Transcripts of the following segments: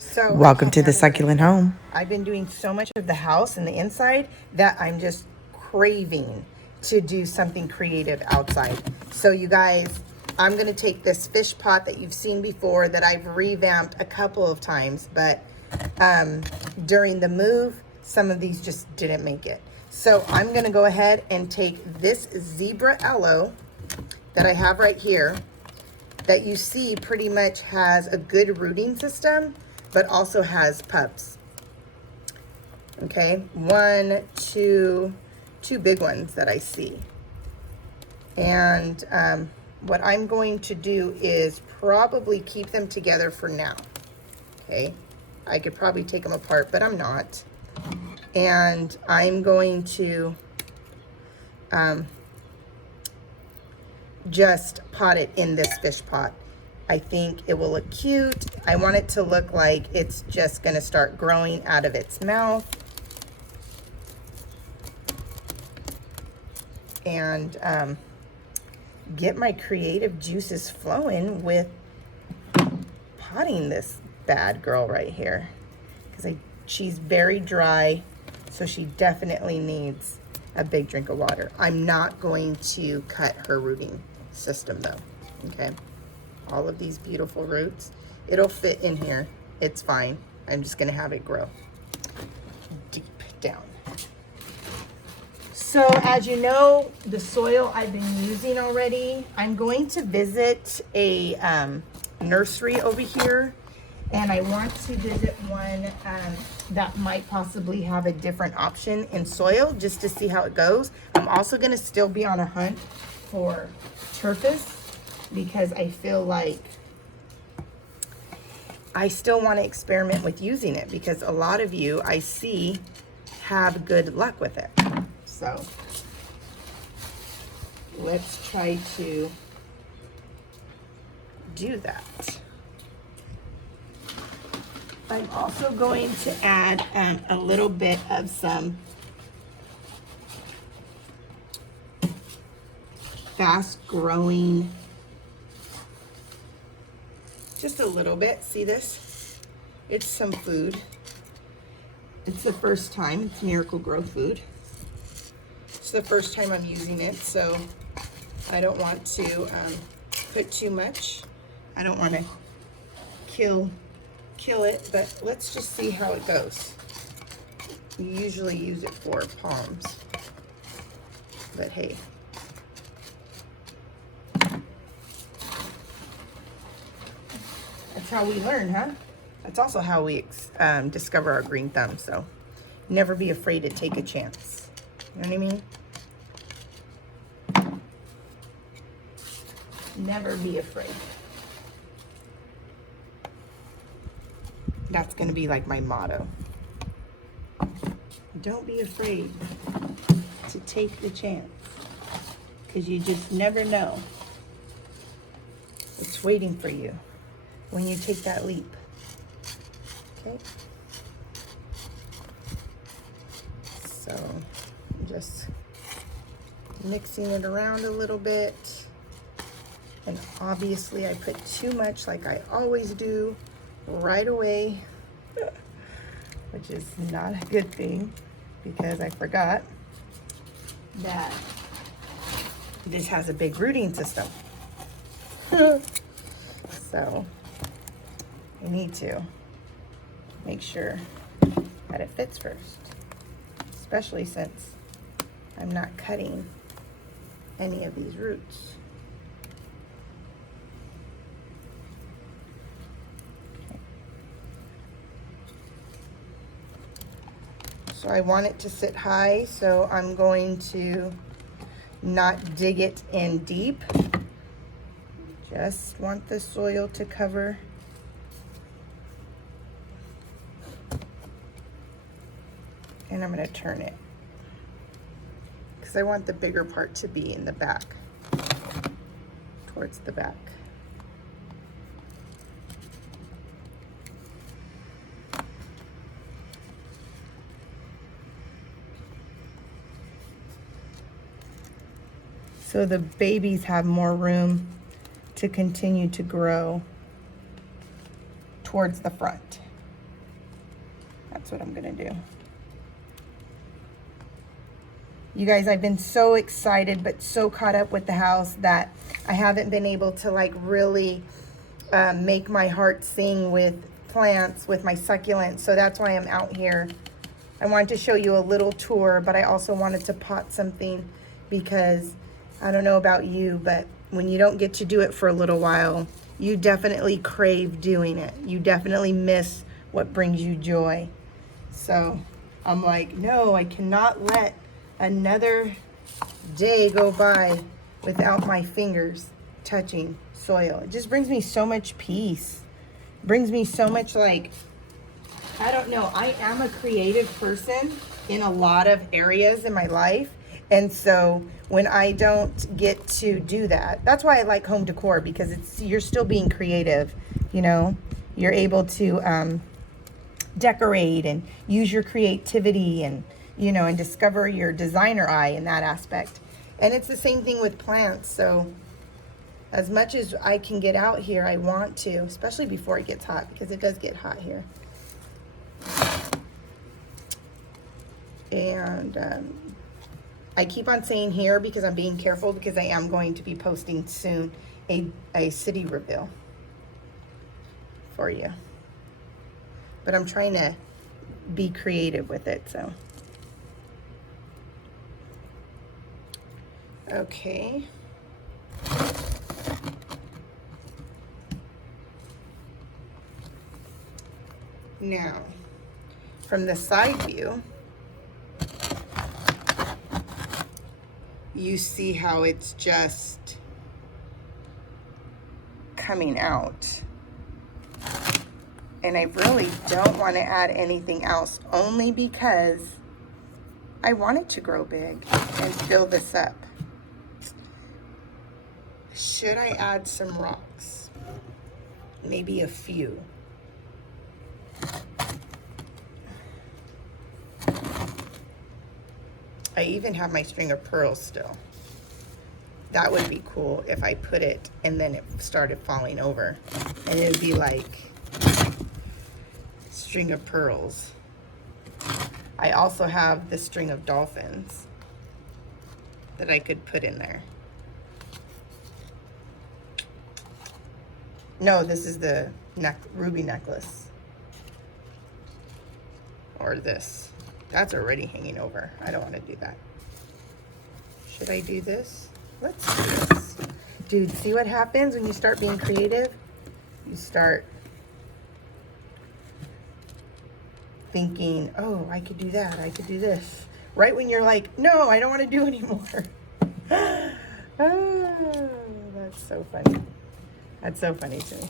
So Welcome to the succulent home. I've been doing so much of the house and the inside that I'm just craving to do something creative outside. So you guys, I'm gonna take this fish pot that you've seen before that I've revamped a couple of times, but during the move, some of these just didn't make it. So I'm gonna go ahead and take this zebra aloe that I have right here that you see pretty much has a good rooting system, but also has pups. Okay, two big ones that I see. And what I'm going to do is probably keep them together for now. Okay, I could probably take them apart, but I'm not. And I'm going to just pot it in this fish pot. I think it will look cute. I want it to look like it's just gonna start growing out of its mouth. And get my creative juices flowing with potting this bad girl right here. Because she's very dry, so she definitely needs a big drink of water. I'm not going to cut her rooting system though, okay? All of these beautiful roots, it'll fit in here. It's fine. I'm just gonna have it grow deep down. So as you know, the soil I've been using already, I'm going to visit a nursery over here, and I want to visit one that might possibly have a different option in soil just to see how it goes. I'm also gonna still be on a hunt for turfus, because I feel like I still want to experiment with using it, because a lot of you I see have good luck with it. So let's try to do that. I'm also going to add a little bit of some fast growing, just a little bit. See this? It's some food. It's the first time. It's Miracle Grow food. It's the first time I'm using it, so I don't want to put too much. I don't want to kill it, but let's just see how it goes. You usually use it for palms, but hey. That's how we learn, huh? That's also how we discover our green thumb, so never be afraid to take a chance. You know what I mean? Never be afraid. That's gonna be like my motto. Don't be afraid to take the chance, because you just never know what's waiting for you when you take that leap. Okay. So I'm just mixing it around a little bit. And obviously I put too much, like I always do, right away, which is not a good thing, because I forgot that this has a big rooting system. So I need to make sure that it fits first, especially since I'm not cutting any of these roots. Okay. So I want it to sit high, so I'm going to not dig it in deep. Just want the soil to cover. And I'm going to turn it, because I want the bigger part to be in the back, towards the back. So the babies have more room to continue to grow towards the front. That's what I'm gonna do. You guys, I've been so excited but so caught up with the house that I haven't been able to like really make my heart sing with plants, with my succulents. So that's why I'm out here. I wanted to show you a little tour, but I also wanted to pot something because I don't know about you, but when you don't get to do it for a little while, you definitely crave doing it. You definitely miss what brings you joy. So I'm like, no, I cannot let another day go by without my fingers touching soil. It just brings me so much peace. Brings me so much, like, I don't know. I am a creative person in a lot of areas in my life. And so when I don't get to do that, that's why I like home decor, because you're still being creative, you know. You're able to decorate and use your creativity and, you know, and discover your designer eye in that aspect. And it's the same thing with plants. So as much as I can get out here, I want to, especially before it gets hot, because it does get hot here. And I keep on saying here because I'm being careful, because I am going to be posting soon a city reveal for you. But I'm trying to be creative with it, so. Okay. Now, from the side view, you see how it's just coming out. And I really don't want to add anything else, only because I want it to grow big and fill this up. Should I add some rocks? Maybe a few. I even have my string of pearls still. That would be cool if I put it and then it started falling over. And it would be like string of pearls. I also have the string of dolphins that I could put in there. No, this is the ruby necklace. Or this. That's already hanging over. I don't want to do that. Should I do this? Let's do this. Dude, see what happens when you start being creative? You start thinking, oh, I could do that. I could do this. Right when you're like, no, I don't want to do anymore. Oh, that's so funny. That's so funny to me.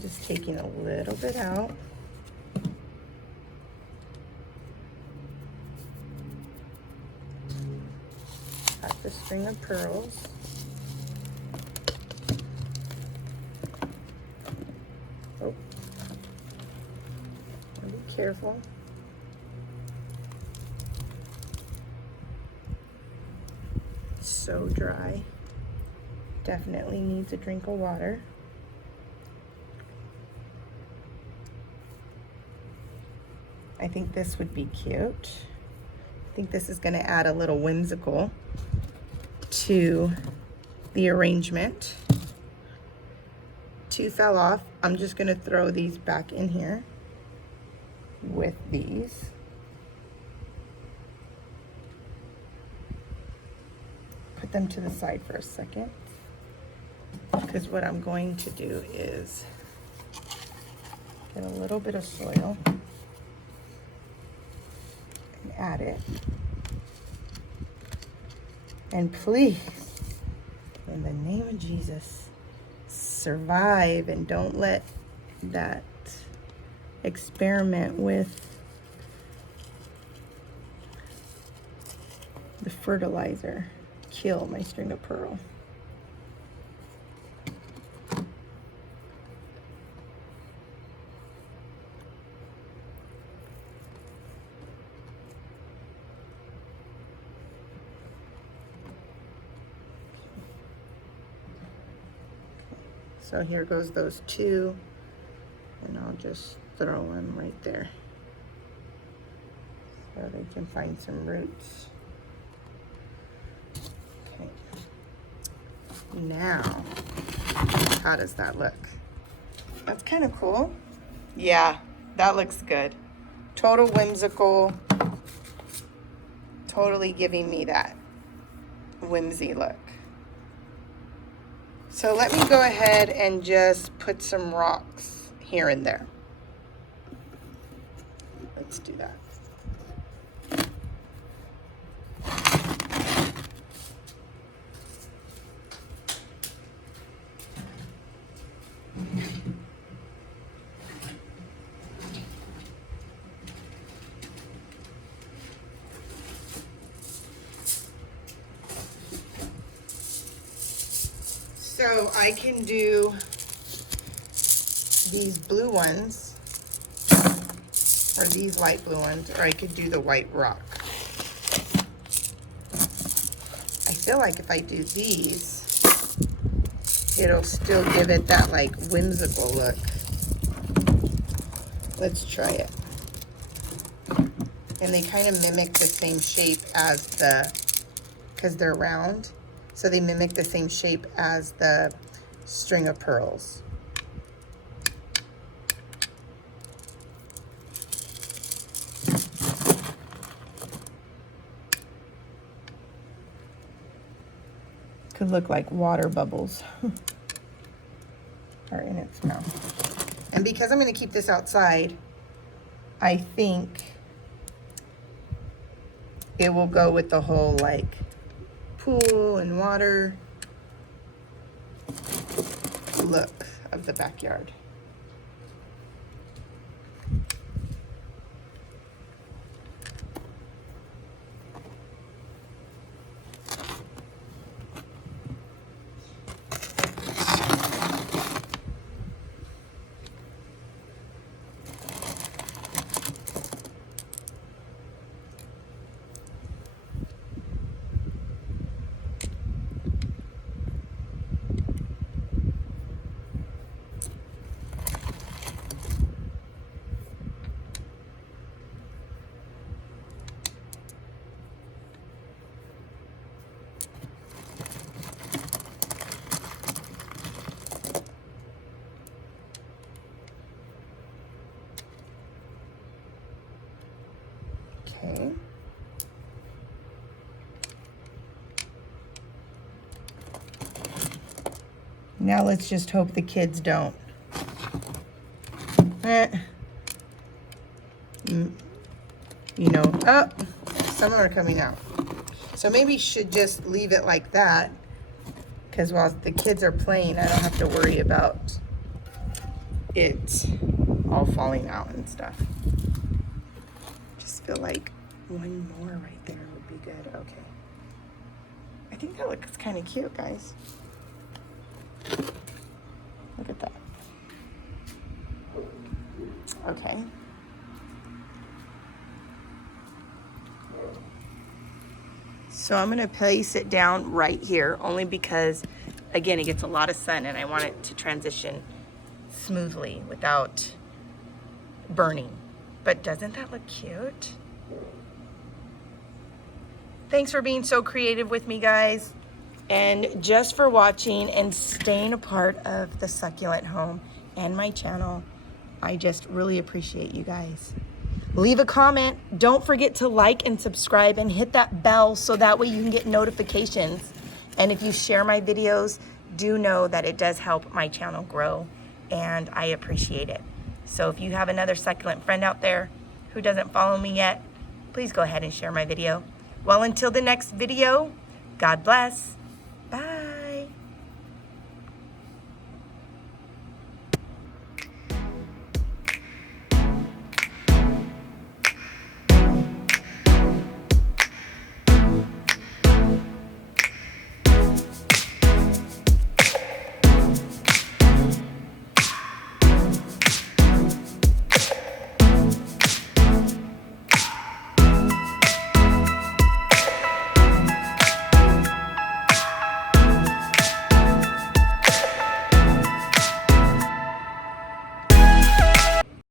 Just taking a little bit out. Got the string of pearls. Oh, be careful. So dry. Definitely needs a drink of water. I think this would be cute. I think this is going to add a little whimsical to the arrangement. Two fell off. I'm just going to throw these back in here with these. Put them to the side for a second, because what I'm going to do is get a little bit of soil and add it. And please, in the name of Jesus, survive and don't let that experiment with the fertilizer kill my string of pearl. So here goes those two, and I'll just throw them right there so they can find some roots. Okay. Now, how does that look? That's kind of cool. Yeah, that looks good. Total whimsical. Totally giving me that whimsy look. So let me go ahead and just put some rocks here and there. Let's do that. So I can do these blue ones, or these light blue ones, or I could do the white rock. I feel like if I do these, it'll still give it that like whimsical look. Let's try it. And they kind of mimic the same shape as because they're round. So they mimic the same shape as the string of pearls. Could look like water bubbles are in its mouth. And because I'm going to keep this outside, I think it will go with the whole like pool and water look of the backyard. Okay. Now let's just hope the kids don't. You know, oh, some are coming out. So maybe should just leave it like that, because while the kids are playing, I don't have to worry about it all falling out and stuff. Just feel like one more right there would be good. Okay. I think that looks kind of cute, guys. Look at that. Okay. So I'm gonna place it down right here, only because, again, it gets a lot of sun and I want it to transition smoothly without burning. But doesn't that look cute? Thanks for being so creative with me, guys. And just for watching and staying a part of the Succulent Home and my channel. I just really appreciate you guys. Leave a comment. Don't forget to like and subscribe and hit that bell so that way you can get notifications. And if you share my videos, do know that it does help my channel grow, and I appreciate it. So if you have another succulent friend out there who doesn't follow me yet, please go ahead and share my video. Well, until the next video, God bless.